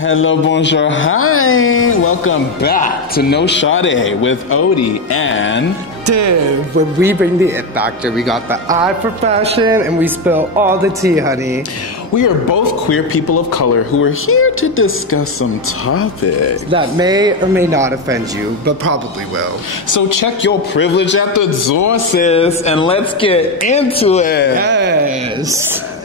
Hello, bonjour, hi! Welcome back to No Shadé with Odie and... Dude, when we bring the it factor, we got the eye for fashion and we spill all the tea, honey. We are both queer people of color who are here to discuss some topics that may or may not offend you, but probably will. So check your privilege at the door, sis, and let's get into it. Yes.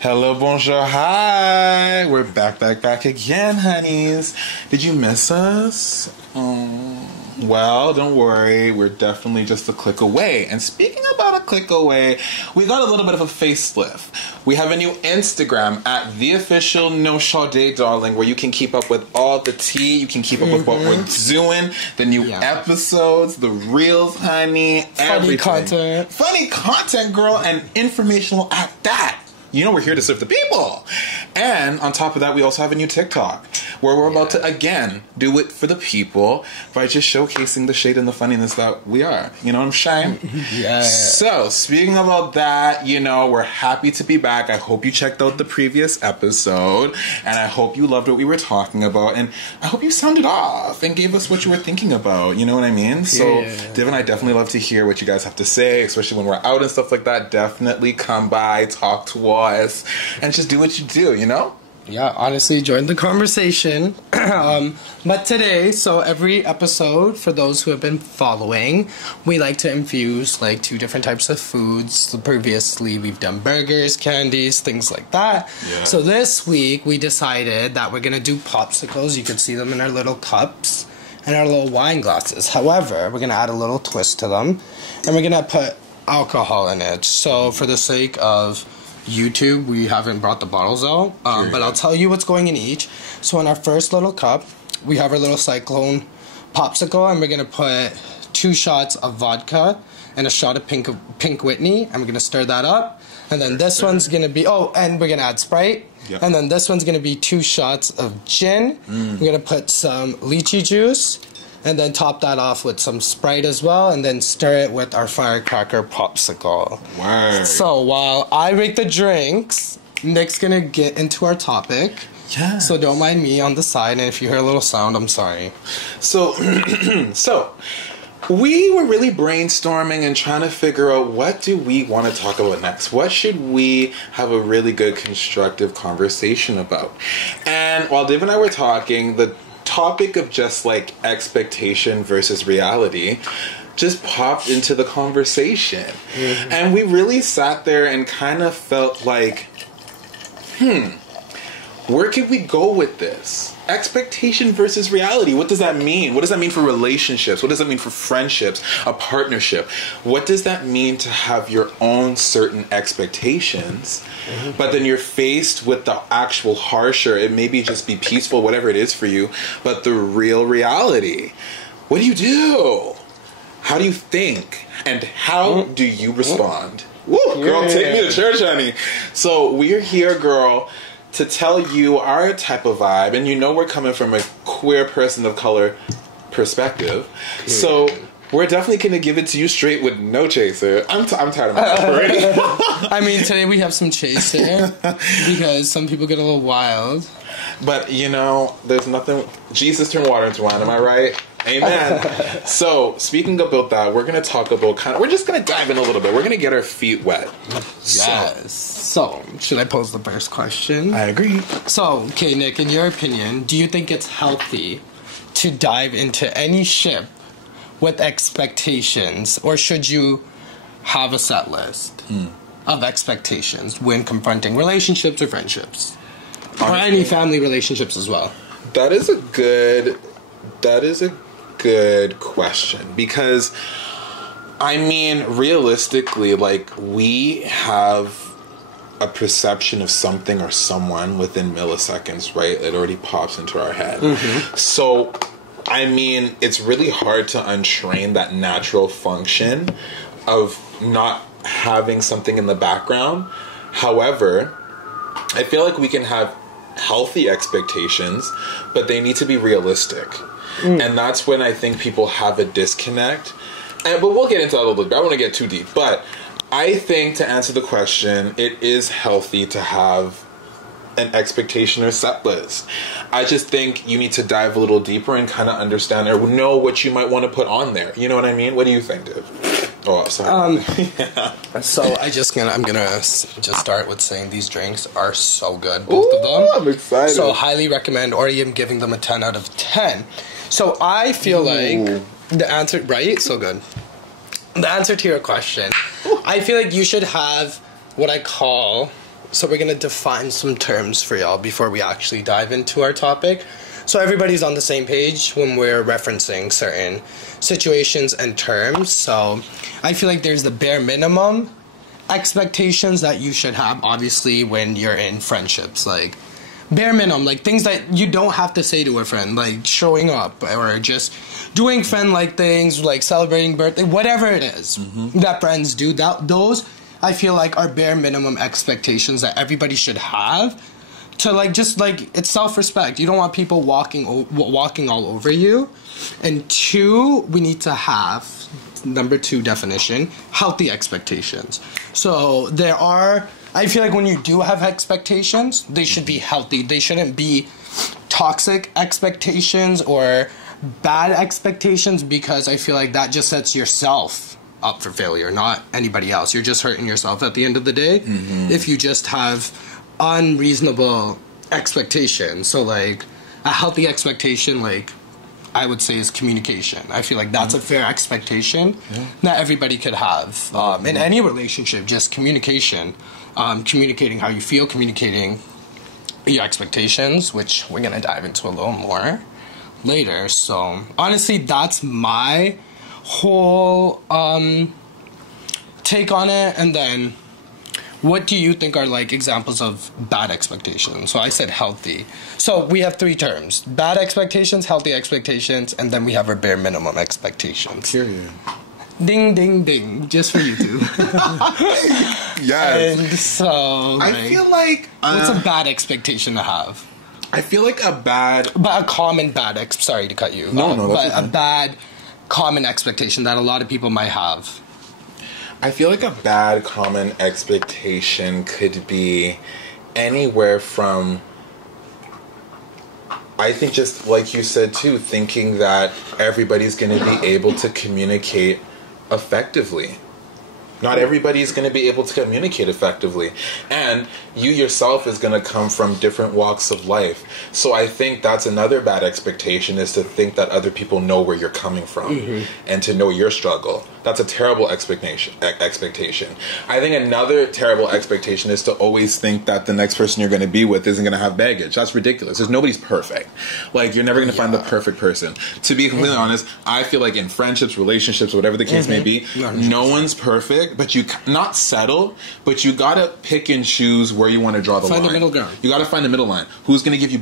Hello, bonjour, hi. We're back again, honeys. Did you miss us? Well, don't worry. We're definitely just a click away. And speaking about a click away, we got a little bit of a facelift. We have a new Instagram at the official No Shadé, darling, where you can keep up with all the tea. You can keep up with what we're doing, the new episodes, the reels, honey, funny content. Funny content, girl, and informational at that. You know we're here to serve the people. And on top of that, we also have a new TikTok where we're about to, again, do it for the people by just showcasing the shade and the funniness that we are. You know what I'm saying? Yeah. So, speaking about that, you know, we're happy to be back. I hope you checked out the previous episode. And I hope you loved what we were talking about. And I hope you sounded off and gave us what you were thinking about. You know what I mean? So, Div and I definitely love to hear what you guys have to say, especially when we're out and stuff like that. Definitely come by, talk to us, and just do what you do, you know? Yeah, honestly, join the conversation. But today, so every episode, for those who have been following, we like to infuse like 2 different types of foods. So previously, we've done burgers, candies, things like that. Yeah. So this week, we decided that we're going to do popsicles. You can see them in our little cups and our little wine glasses. However, we're going to add a little twist to them, and we're going to put alcohol in it. So for the sake of YouTube, we haven't brought the bottles out, but I'll tell you what's going in each. So in our first little cup, we have our little Cyclone popsicle, and we're going to put 2 shots of vodka and a shot of Pink Whitney, and we're going to stir that up. And then this one's going to be, and we're going to add Sprite. Yep. And then this one's going to be 2 shots of gin. We're going to put some lychee juice, and then top that off with some Sprite as well, and then stir it with our firecracker popsicle. Wow. So while I make the drinks, Nick's gonna get into our topic. Yeah. So don't mind me on the side, and if you hear a little sound, I'm sorry. So, we were really brainstorming and trying to figure out what do we want to talk about next? What should we have a really good constructive conversation about? And while Div and I were talking, the topic of just like expectation versus reality just popped into the conversation. And we really sat there and kind of felt like, where could we go with this? Expectation versus reality. What does that mean? What does that mean for relationships? What does that mean for friendships? A partnership? What does that mean to have your own certain expectations, but then you're faced with the actual harsher, it maybe just be peaceful, whatever it is for you, but the real reality? What do you do? How do you think? And how do you respond? Woo, girl, take me to church, honey. So we're here, girl, to tell you our type of vibe, and you know we're coming from a queer person of color perspective, so we're definitely going to give it to you straight with no chaser. I'm tired of my life already. I mean, today we have some chaser because some people get a little wild. But, you know, there's nothing... Jesus turned water into wine, am I right? Amen. So, speaking about that, we're going to talk about we're just going to dive in a little bit. We're going to get our feet wet. Yes. So, should I pose the first question? I agree. So, okay, Nick, in your opinion, do you think it's healthy to dive into any ship with expectations, or should you have a set list of expectations when confronting relationships or friendships? Or any family relationships as well? That is a good question, because I mean, realistically, like, we have a perception of something or someone within milliseconds, right? It already pops into our head. So I mean, it's really hard to untrain that natural function of not having something in the background. However, I feel like we can have healthy expectations, but they need to be realistic. And that's when I think people have a disconnect. But we'll get into that a little bit. I don't want to get too deep. But I think, to answer the question, it is healthy to have an expectation or set list. I just think you need to dive a little deeper and kind of understand or know what you might want to put on there. You know what I mean? What do you think, Div? Oh, sorry. So I'm gonna just start with saying these drinks are so good, both of them. I'm excited. So highly recommend, or I'm giving them a 10 out of 10. So I feel like the answer, right? So good. The answer to your question, I feel like you should have what I call. So we're gonna define some terms for y'all before we actually dive into our topic. So everybody's on the same page when we're referencing certain situations and terms. So I feel like there's the bare minimum expectations that you should have, obviously, when you're in friendships. Like, bare minimum, like things that you don't have to say to a friend, like showing up or just doing friend-like things, like celebrating birthday, whatever it is that friends do. Those, I feel like, are bare minimum expectations that everybody should have. To it's self-respect. You don't want people walking all over you. And two, we need to have, number 2 definition, healthy expectations. So I feel like when you do have expectations, they should be healthy. They shouldn't be toxic expectations or bad expectations, because I feel like that just sets yourself up for failure, not anybody else. You're just hurting yourself at the end of the day if you just have unreasonable expectations. So like a healthy expectation, like I would say, is communication. I feel like that's a fair expectation that everybody could have in any relationship. Just communication, communicating how you feel, communicating your expectations, which we're gonna dive into a little more later. So honestly, that's my whole take on it. And then, what do you think are like examples of bad expectations? So I said healthy. So we have 3 terms: bad expectations, healthy expectations, and then we have our bare minimum expectations. Period. Ding, ding, ding. Just for you two. Yes. And so, I feel like... what's a bad expectation to have? I feel like But a common bad sorry to cut you. No, but a bad common expectation that a lot of people might have. I feel like a bad common expectation could be anywhere from, I think, just like you said too, thinking that everybody's going to be able to communicate effectively. Not everybody is going to be able to communicate effectively. And you yourself is going to come from different walks of life. So I think that's another bad expectation, is to think that other people know where you're coming from and to know your struggle. That's a terrible expectation. I think another terrible expectation is to always think that the next person you're going to be with isn't going to have baggage. That's ridiculous. There's nobody's perfect. Like, you're never going to find the perfect person. To be completely honest, I feel like in friendships, relationships, whatever the case may be, no one's perfect, but you not settle, but you got to pick and choose where you want to draw the line. Find the middle ground. You got to find the middle line. Who's going to give you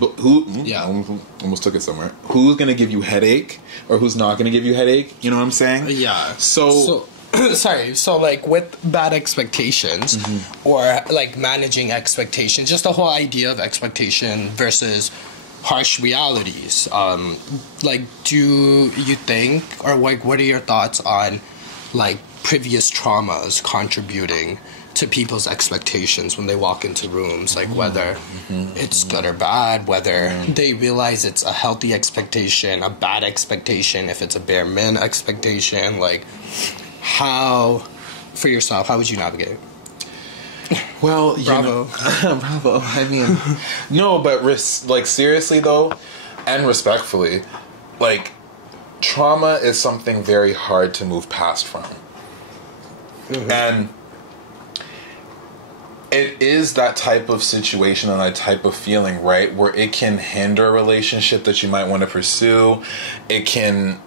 almost took it somewhere. Who's going to give you headache, or who's not going to give you headache? You know what I'm saying? Yeah. So sorry. So like with bad expectations, or like managing expectations, just the whole idea of expectation versus harsh realities. Like, do you think, or like, what are your thoughts on like previous traumas contributing to people's expectations when they walk into rooms, like whether it's good or bad, whether they realize it's a healthy expectation, a bad expectation, if it's a bare min expectation, like how, for yourself, how would you navigate? Well, bravo. Bravo. I mean, no, but like seriously though, and respectfully, like trauma is something very hard to move past from. And it is that type of situation and that type of feeling, right, where it can hinder a relationship that you might want to pursue. It can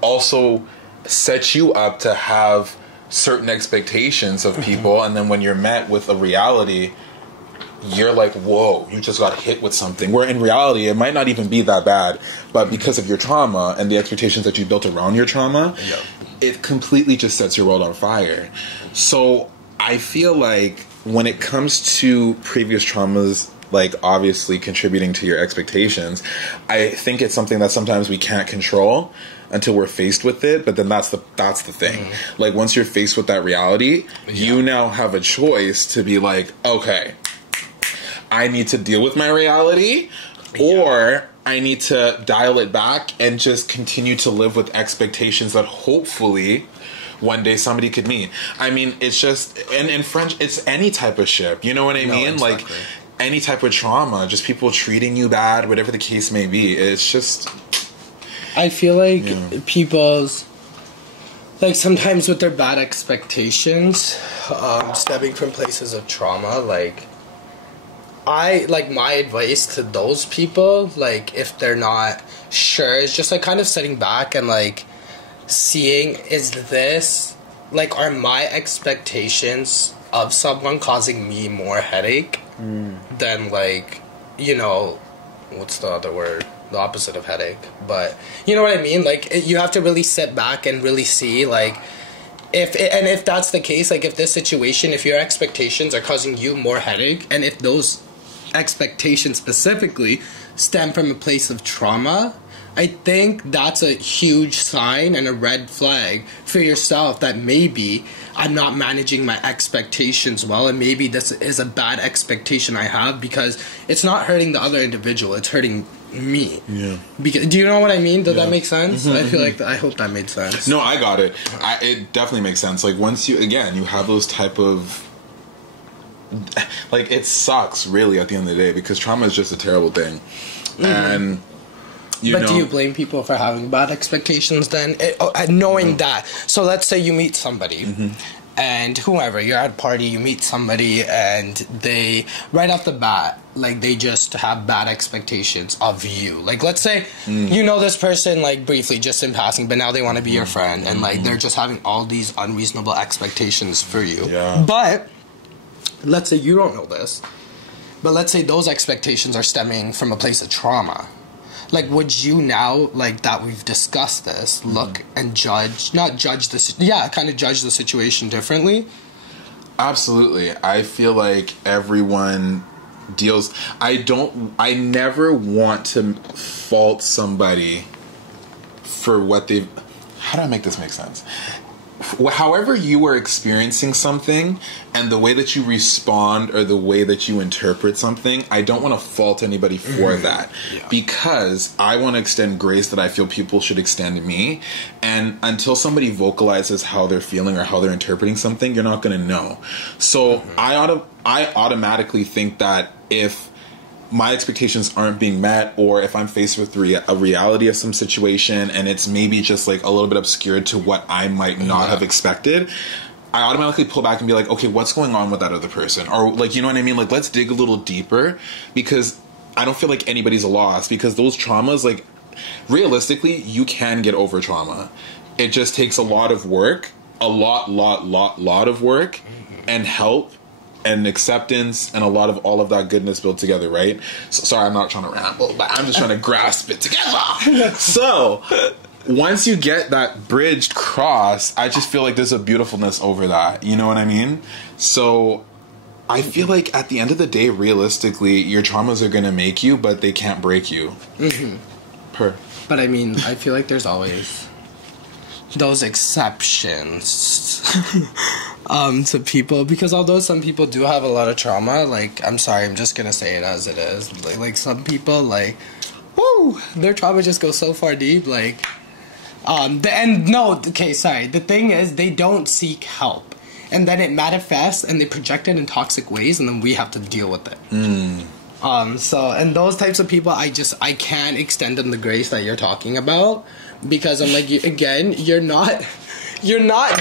also set you up to have certain expectations of people, and then when you're met with a reality, you're like, whoa, you just got hit with something. Where in reality, it might not even be that bad, but because of your trauma and the expectations that you built around your trauma, it completely just sets your world on fire. So I feel like when it comes to previous traumas, like obviously contributing to your expectations, I think it's something that sometimes we can't control until we're faced with it. But then that's the thing. Like, once you're faced with that reality, you now have a choice to be like, okay, I need to deal with my reality, or I need to dial it back and just continue to live with expectations that hopefully one day somebody could meet. I mean, it's just, and in French, it's any type of ship. You know what I mean? Exactly. Like, any type of trauma, just people treating you bad, whatever the case may be. It's just... I feel like people's... Like, sometimes with their bad expectations, stemming from places of trauma, like... my advice to those people, like, if they're not sure, is just, like, kind of sitting back and, like, seeing, is this... Like, are my expectations of someone causing me more headache than, like, you know, what's the other word? The opposite of headache. But, you know what I mean? Like, you have to really sit back and really see, like, if that's the case, like, if this situation, if your expectations are causing you more headache, and if those expectations specifically stem from a place of trauma, I think that's a huge sign and a red flag for yourself that maybe I'm not managing my expectations well, and maybe this is a bad expectation I have because it's not hurting the other individual, it's hurting me. Yeah. Because, do you know what I mean? Does that make sense? I feel like I hope that made sense. No, I got it. It definitely makes sense. Like, once you have those type of... Like, it sucks, really, at the end of the day, because trauma is just a terrible thing. And... do you blame people for having bad expectations then? Knowing that. So let's say you meet somebody, and whoever, you're at a party, you meet somebody, and they, right off the bat, like, they just have bad expectations of you. Like, let's say you know this person, like, briefly, just in passing, but now they want to be your friend, and, like, they're just having all these unreasonable expectations for you. Yeah. But, let's say you don't know this, but let's say those expectations are stemming from a place of trauma. Like, would you now, like, that we've discussed this, look and judge, not judge kind of judge the situation differently? Absolutely. I feel like everyone deals... I never want to fault somebody for what they've... How do I make this make sense? However you are experiencing something and the way that you respond or the way that you interpret something, I don't want to fault anybody for that, because I want to extend grace that I feel people should extend to me. And until somebody vocalizes how they're feeling or how they're interpreting something, you're not going to know. So I automatically think that if my expectations aren't being met, or if I'm faced with a reality of some situation and it's maybe just like a little bit obscured to what I might not have expected, I automatically pull back and be like, okay, what's going on with that other person? Or, like, you know what I mean? Like, let's dig a little deeper, because I don't feel like anybody's lost, because those traumas, like, realistically, you can get over trauma. It just takes a lot of work, a lot of work, and help, and acceptance, and a lot of all of that goodness built together, right? So, sorry, I'm not trying to ramble, but I'm just trying to grasp it together. So, once you get that bridge crossed, I just feel like there's a beautifulness over that. You know what I mean? So, I feel like at the end of the day, realistically, your traumas are going to make you, but they can't break you. But I mean, I feel like there's always those exceptions to people, because although some people do have a lot of trauma, like, I'm sorry, I'm just gonna say it as it is, like some people, like, woo, their trauma just goes so far deep, like, the thing is, they don't seek help, and then it manifests and they project it in toxic ways, and then we have to deal with it. And those types of people, I can't extend them the grace that you're talking about, because I'm like, you're not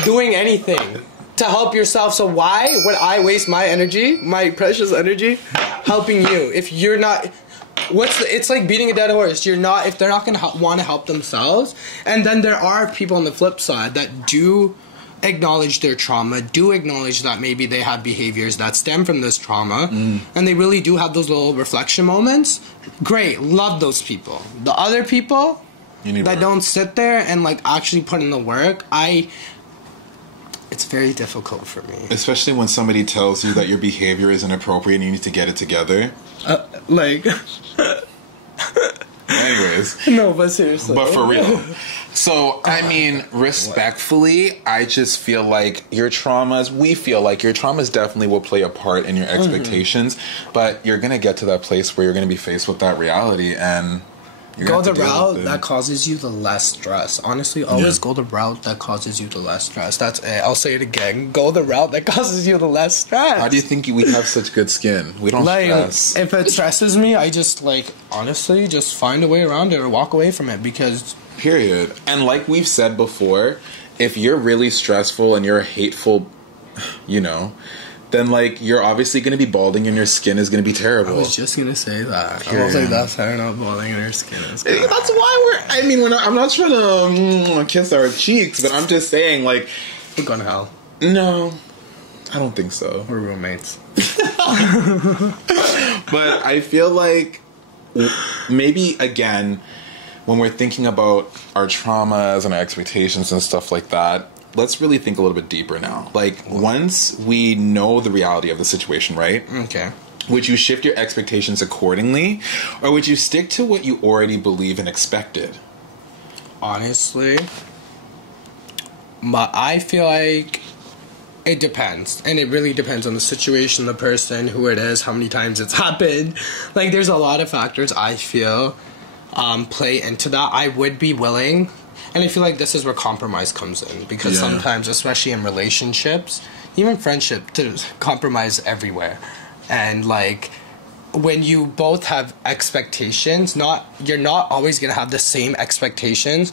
doing anything to help yourself. So why would I waste my energy, my precious energy, helping you if you're not? It's like beating a dead horse. If they're not gonna want to help themselves. And then there are people on the flip side that do acknowledge their trauma, do acknowledge that maybe they have behaviors that stem from this trauma, and they really do have those little reflection moments. Great, love those people. The other people that don't sit there and, like, actually put in the work, it's very difficult for me. Especially when somebody tells you that your behavior is inappropriate and you need to get it together. Anyways, anyways. No, but seriously. But for real. So, I mean, respectfully, I just feel like we feel like your traumas definitely will play a part in your expectations, but you're going to get to that place where you're going to be faced with that reality, and go the route that causes you the less stress. Honestly, always go the route that causes you the less stress. That's it. I'll say it again. Go the route that causes you the less stress. How do you think we have such good skin? We don't stress. If it stresses me, I just, honestly, just find a way around it or walk away from it because... Period. And like we've said before, if you're really stressful and you're hateful, then you're obviously going to be balding and your skin is going to be terrible. I was just going to say that. I was like, that's fair enough, balding and your skin is good. That's why I'm not trying to kiss our cheeks, but I'm just saying, we're going to hell. No, I don't think so. We're roommates. But I feel like maybe, again, when we're thinking about our traumas and our expectations and stuff like that, let's really think a little bit deeper now. Once we know the reality of the situation, right? Okay. Would you shift your expectations accordingly, or would you stick to what you already believe and expected? Honestly, I feel like it depends. And it really depends on the situation, the person, who it is, how many times it's happened. There's a lot of factors I feel play into that. I would be willing, and I feel like this is where compromise comes in, because sometimes, especially in relationships, even friendship, there's compromise everywhere. And when you both have expectations, you're not always gonna have the same expectations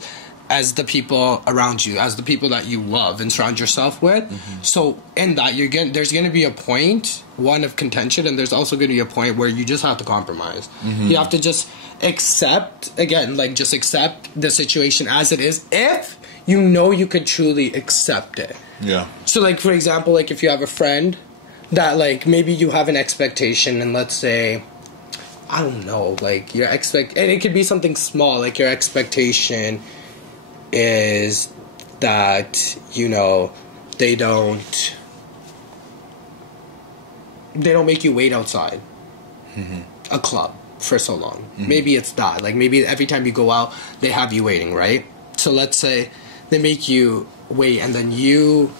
as the people around you, as the people that you love and surround yourself with. Mm-hmm. So in that, there's gonna be a point, one, of contention, and there's also gonna be a point where you just have to compromise. Mm-hmm. You have to just accept the situation as it is, if you could truly accept it. Yeah. So for example, if you have a friend that maybe you have an expectation, and let's say, I don't know, and it could be something small, your expectation is that they don't make you wait outside a club for so long. Mm-hmm. Maybe it's that. Maybe every time you go out, they have you waiting, right? So let's say they make you wait, and then you...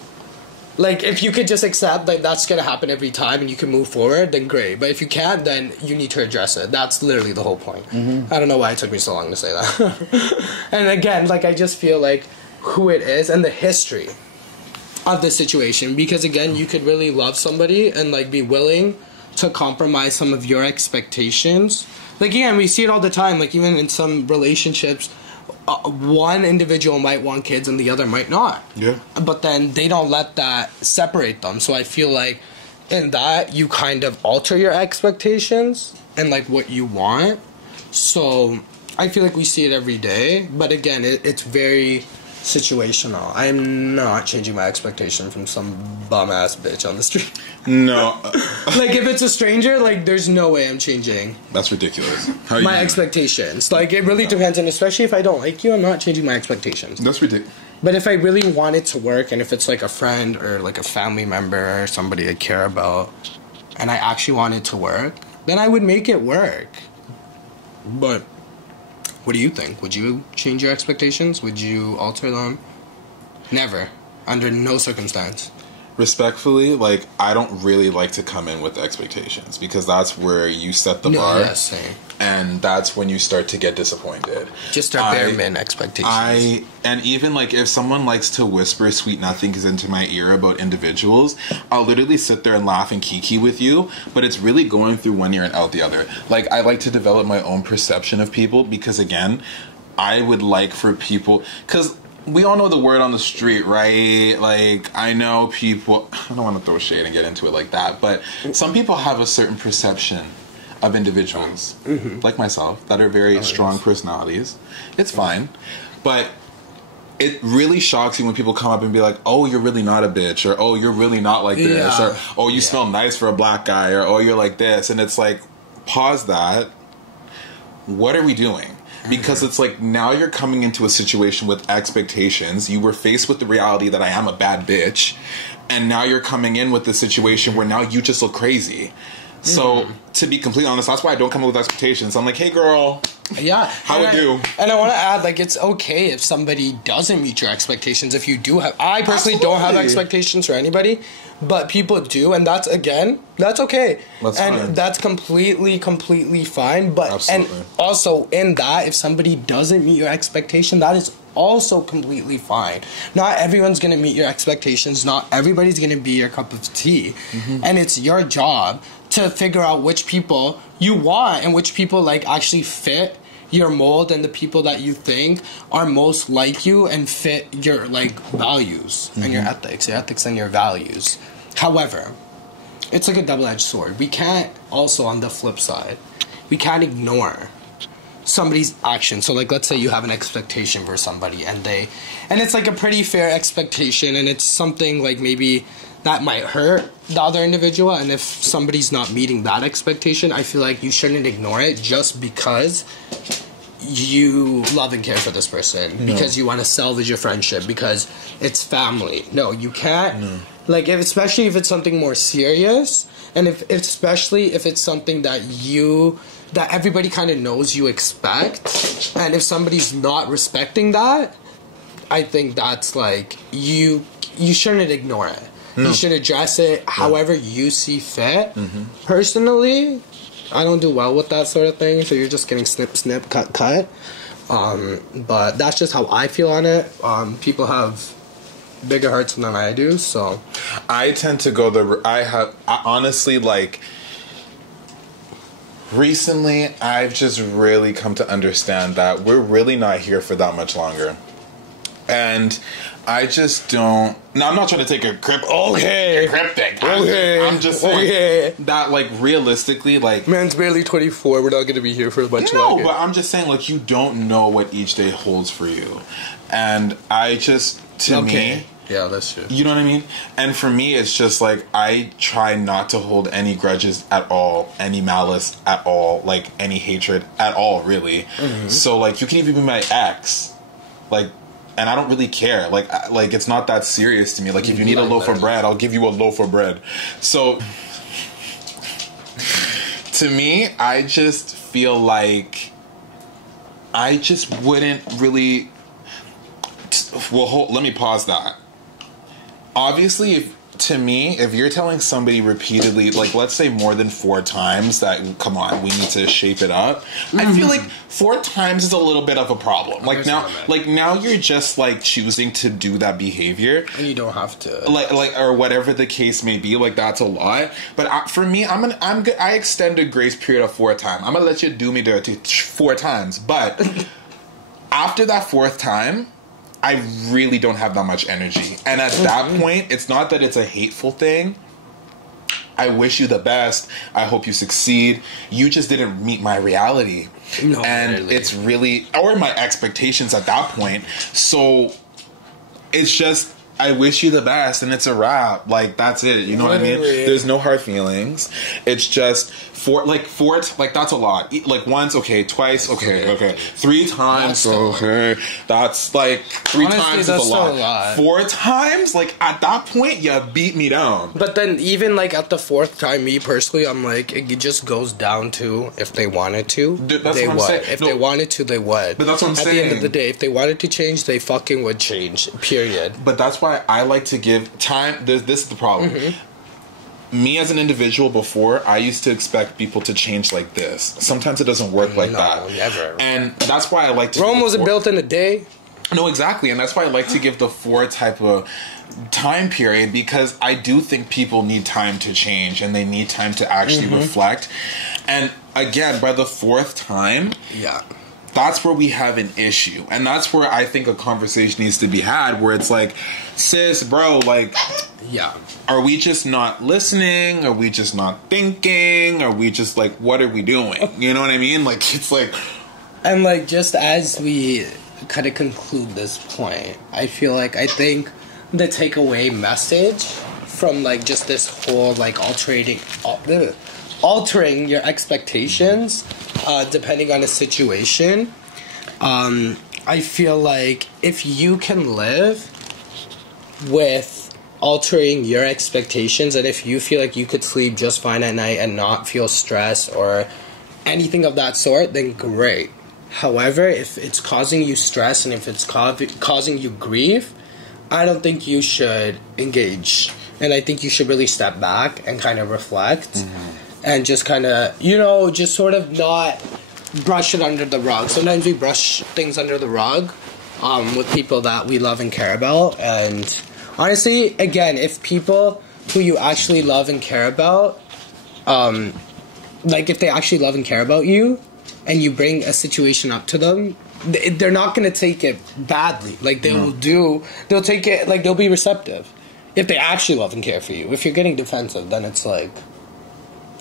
if you could just accept that's gonna happen every time and you can move forward, then great. But if you can't, then you need to address it. That's literally the whole point. Mm-hmm. I don't know why it took me so long to say that. And again, I just feel who it is and the history of the situation. Because again, you could really love somebody and be willing to compromise some of your expectations. Again, we see it all the time. Even in some relationships, one individual might want kids and the other might not. Yeah. But then they don't let that separate them. So I feel in that, you kind of alter your expectations and what you want. So I feel we see it every day. But again, it's very situational. I'm not changing my expectation from some bum-ass bitch on the street. No. If it's a stranger, there's no way I'm changing. That's ridiculous. My expectations. It really depends, and especially if I don't like you, I'm not changing my expectations. That's ridiculous. But if I really want it to work, and if it's a friend or a family member or somebody I care about, and I actually want it to work, then I would make it work. But what do you think? Would you change your expectations? Would you alter them? Never. Under no circumstance. Respectfully, I don't really like to come in with expectations, because that's where you set the bar. Yeah, same. And that's when you start to get disappointed. Just our bare min expectations. And even if someone likes to whisper sweet nothings into my ear about individuals, I'll literally sit there and laugh and kiki with you, but it's really going through one ear and out the other. I like to develop my own perception of people, because again, I would like for people, because we all know the word on the street, right? I know people, I don't want to throw shade and get into it like that, but some people have a certain perception of individuals, like myself, that are very strong personalities. It's fine. But it really shocks you when people come up and be like, oh, you're really not a bitch, or oh, you're really not like this, or oh, you smell nice for a black guy, or oh, you're like this. And it's pause that. What are we doing? Because it's now you're coming into a situation with expectations. You were faced with the reality that I am a bad bitch, and now you're coming in with the situation where now you just look crazy. So, to be completely honest, that's why I don't come up with expectations. I'm like, hey, girl, yeah, how it do? And I want to add, like, it's okay if somebody doesn't meet your expectations. If you do have, I personally don't have expectations for anybody, but people do, and that's okay. That's fine. That's completely fine. But Absolutely. And also in that, if somebody doesn't meet your expectation, that is also completely fine. Not everyone's gonna meet your expectations. Not everybody's gonna be your cup of tea, and it's your job to figure out which people you want and which people like actually fit your mold and the people that you think are most like you and fit your like values and your ethics and your values. However, it's like a double-edged sword. We can't also, on the flip side, we can't ignore somebody's action. So like, let's say you have an expectation for somebody and it's like a pretty fair expectation, and it's something like maybe that might hurt the other individual, and if somebody's not meeting that expectation, I feel like you shouldn't ignore it just because you love and care for this person, because you want to salvage your friendship, because it's family. No, you can't. Like, especially if it's something more serious, and especially if it's something that everybody kind of knows you expect, and if somebody's not respecting that, I think that's like, you shouldn't ignore it. You should address it however you see fit. Personally, I don't do well with that sort of thing, so you're just getting snip, cut. But that's just how I feel on it. People have bigger hearts than I do, so I tend to go I honestly, like, recently I've just really come to understand that we're really not here for that much longer. And I just don't. No, I'm not trying to take a cryptic. I'm just saying that, like, realistically, like, man's barely 24. We're not going to be here for a bunch longer. No, but I'm just saying, like, you don't know what each day holds for you, and I just, to me, yeah, that's true. You know what I mean? And for me, it's just like, I try not to hold any grudges at all, any malice at all, like any hatred at all, really. So, like, you can even be my ex, like. And I don't really care. Like it's not that serious to me. Like, if you need a loaf of bread, I'll give you a loaf of bread. So, to me, I just feel like I just wouldn't really. Well, let me pause that. Obviously, if you're telling somebody repeatedly, like, let's say more than 4 times that, come on, we need to shape it up. I feel like 4 times is a little bit of a problem. Like, now you're just, like, choosing to do that behavior. And you don't have to. Like, or whatever the case may be, like, that's a lot. But for me, I extend a grace period of 4 times. I'm gonna let you do me dirty 4 times. But after that 4th time, I really don't have that much energy. And at that point, it's not that it's a hateful thing. I wish you the best. I hope you succeed. You just didn't meet my reality. No, and really. It's really, or my expectations at that point. So it's just, I wish you the best, and it's a wrap. Like, that's it. You know what I mean? There's no hard feelings. It's just four, that's a lot. Like, once, okay. Twice, okay. 3 times, okay. That's like 3 times is a lot. 4 times, like, at that point, you beat me down. But then even like at the 4th time, me personally, I'm like, it just goes down to if they wanted to, they would. If they wanted to, they would. But that's what I'm saying. At the end of the day, if they wanted to change, they fucking would change. Period. But that's why I like to give time. This is the problem. Me as an individual, before, I used to expect people to change like this. Sometimes it doesn't work like that. Never. And that's why I like to... Rome wasn't built in a day. No, exactly. And that's why I like to give the 4 type of time period, because I do think people need time to change, and they need time to actually reflect. And again, by the 4th time... Yeah. That's where we have an issue. And that's where I think a conversation needs to be had, where it's like, sis, bro, like... Yeah. Are we just not listening? Are we just not thinking? Are we just, like, what are we doing? You know what I mean? Like, it's like... And, like, just as we kind of conclude this point, I think the takeaway message from, like, just this whole, like, altering your expectations, depending on a situation, I feel like if you can live with altering your expectations, and if you feel like you could sleep just fine at night and not feel stress or anything of that sort, then great. However, if it's causing you stress and if it's causing you grief, I don't think you should engage. And I think you should really step back and kind of reflect and just kind of, just sort of not brush it under the rug. Sometimes we brush things under the rug with people that we love and care about. And honestly, again, if people who you actually love and care about, if they actually love and care about you, and you bring a situation up to them, they're not going to take it badly. Like, they'll take it, like, they'll be receptive. If they actually love and care for you. If you're getting defensive, then it's like,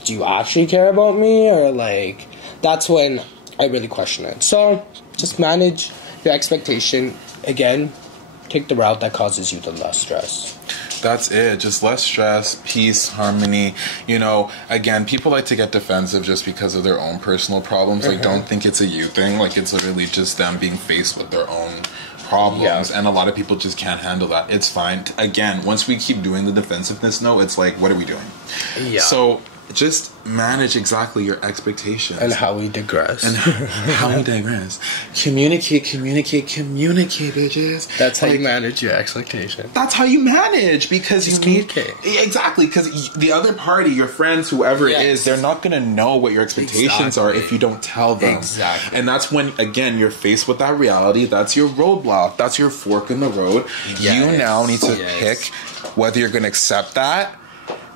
do you actually care about me? Or, like, that's when I really question it. So, just manage your expectation. Again, take the route that causes you the less stress. That's it. Just less stress, peace, harmony. Again, people like to get defensive just because of their own personal problems. Like, don't think it's a you thing. Like, it's literally just them being faced with their own problems. And a lot of people just can't handle that. It's fine. Again, once we keep doing the defensiveness, it's like, what are we doing? Yeah. So just manage exactly your expectations. And how we digress. Communicate, bitches. That's how you manage your expectation. That's how you manage, because just you need... communicate. Exactly, because the other party, your friends, whoever it is, they're not going to know what your expectations are if you don't tell them. Exactly. And that's when, again, you're faced with that reality. That's your roadblock. That's your fork in the road. You now need to pick whether you're going to accept that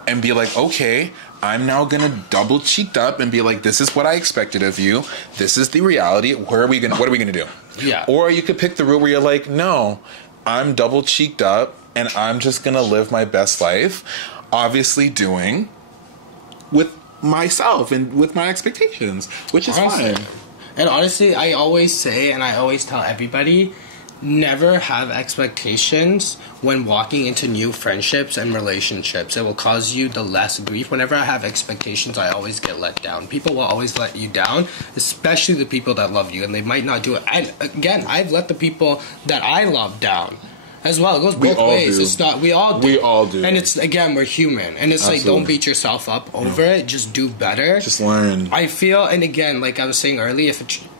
and be like, okay, I'm now gonna double cheeked up and be like, this is what I expected of you. This is the reality. What are we gonna do? Yeah. Or you could pick the route where you're like, no, I'm double cheeked up and I'm just gonna live my best life. Obviously doing with myself and with my expectations, which is fine. And honestly, I always say, and I always tell everybody, never have expectations when walking into new friendships and relationships. It will cause you the less grief. Whenever I have expectations, I always get let down. People will always let you down, especially the people that love you, and they might not do it. And again, I've let the people that I love down as well. It goes both ways. It's not, we all do. And it's, again, we're human. And it's like, don't beat yourself up over it. Just do better. Just learn. I feel, and again, like I was saying earlier,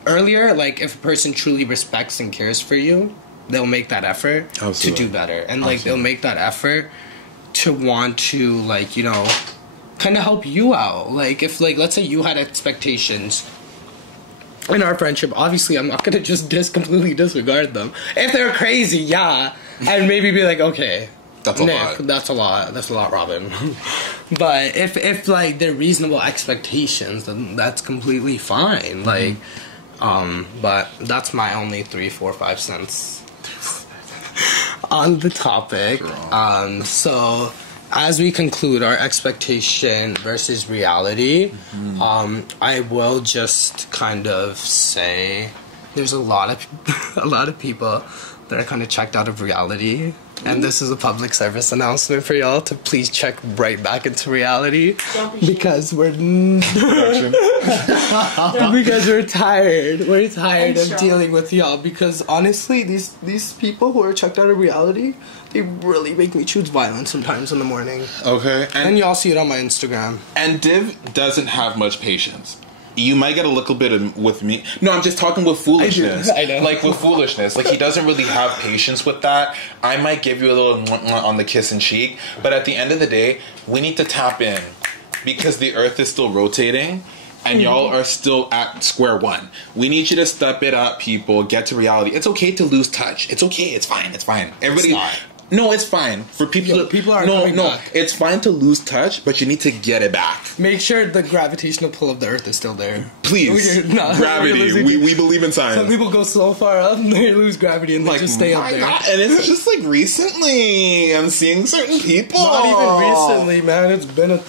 if a person truly respects and cares for you, they'll make that effort to do better. And like, they'll make that effort to want to, like, kind of help you out. Like, if, like, let's say you had expectations in our friendship, obviously I'm not gonna just completely disregard them. If they're crazy, I'd maybe be like, okay, that's a lot. That's a lot, Robin. But if like they're reasonable expectations, then that's completely fine. Like, but that's my only 3, 4, 5 cents on the topic. So as we conclude our expectation versus reality, I will just kind of say there's a lot of people that are kind of checked out of reality, and this is a public service announcement for y'all to please check right back into reality, because we're because we're tired of dealing with y'all, because honestly these people who are checked out of reality, they really make me choose violence sometimes in the morning. Okay. And y'all see it on my Instagram. And Div doesn't have much patience. You might get a little bit with me. No, I'm just talking with foolishness. I know. Like, with foolishness. Like, he doesn't really have patience with that. I might give you a little on the kiss and cheek. But at the end of the day, we need to tap in. Because the earth is still rotating. And y'all are still at square one. We need you to step it up, people. Get to reality. It's okay to lose touch. It's okay. It's fine. It's fine. Everybody... It's not. No, it's fine for people. People are coming back. It's fine to lose touch, but you need to get it back. Make sure the gravitational pull of the Earth is still there. Please, gravity. We believe in science. Some people go so far up, and they lose gravity, and they just stay up there. God. And it's just like recently, I'm seeing certain people. Not even recently, man. It's been a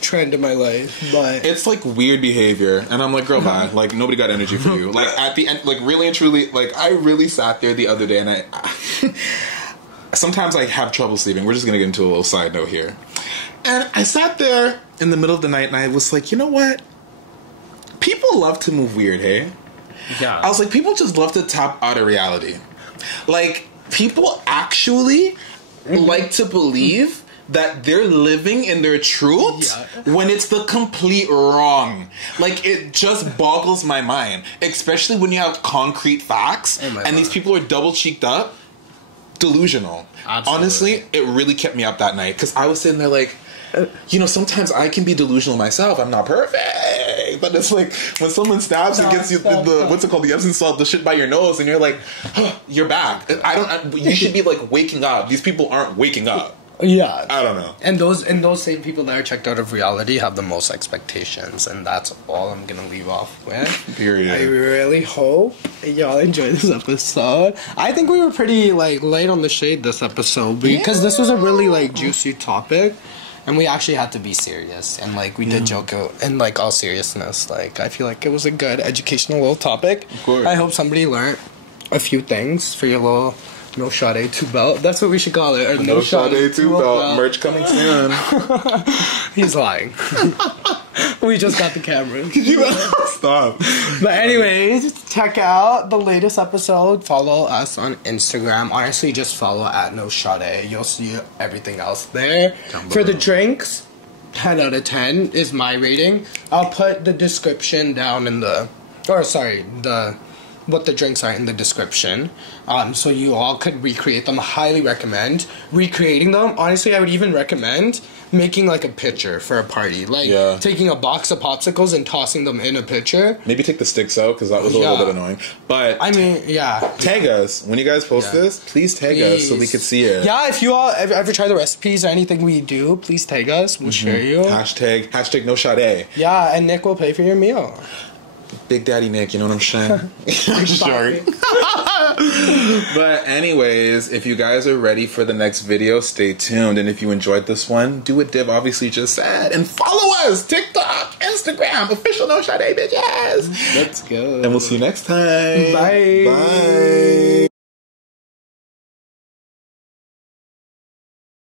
trend in my life, but it's like weird behavior, and I'm like, girl, bye. Like, nobody got energy for you. Like, at the end, like, really and truly, like, I really sat there the other day, and I sometimes I have trouble sleeping. We're just gonna get into a little side note here. And I sat there in the middle of the night and I was like, you know what? People love to move weird, hey? Yeah. I was like, people just love to tap out of reality. Like, people actually like to believe that they're living in their truth when it's the complete wrong. Like, it just boggles my mind. Especially when you have concrete facts and these people are double cheeked up. Delusional. Absolutely. Honestly, it really kept me up that night. Because I was sitting there like, you know, sometimes I can be delusional myself. I'm not perfect. But it's like when someone stabs and gets you the what's it called? The Epsom salt, the shit by your nose, and you're like, oh, you're back. You should be like waking up. These people aren't waking up. Yeah, I don't know. And those same people that are checked out of reality have the most expectations, and that's all I'm gonna leave off with. Period. I really hope y'all enjoyed this episode. I think we were pretty like light on the shade this episode because this was a really like juicy topic, and we actually had to be serious and like we did joke out in like all seriousness. Like I feel like it was a good educational little topic. Of course. I hope somebody learned a few things for your little. No Shadé 2 belt. That's what we should call it. No Shadé 2 belt. Merch coming soon. He's lying. We just got the camera. Stop. But anyways, check out the latest episode. Follow us on Instagram. Honestly, just follow at No Shadé. You'll see everything else there. For the drinks, 10 out of 10 is my rating. I'll put the description down in what the drinks are in the description, so you all could recreate them. Highly recommend recreating them. Honestly, I would even recommend making like a pitcher for a party, like taking a box of popsicles and tossing them in a pitcher. Maybe take the sticks out because that was a little bit annoying. But I mean, tag us when you guys post this. Please tag us so we could see it. Yeah, if you all ever try the recipes or anything we do, please tag us. We'll share you. Hashtag no Shadé. Yeah, and Nick will pay for your meal. Big Daddy Nick, you know what I'm saying? I'm sorry. But anyways, if you guys are ready for the next video, stay tuned. And if you enjoyed this one, do what Div obviously just said. And follow us! TikTok, Instagram, official No Shadé bitches! Let's go. And we'll see you next time. Bye. Bye.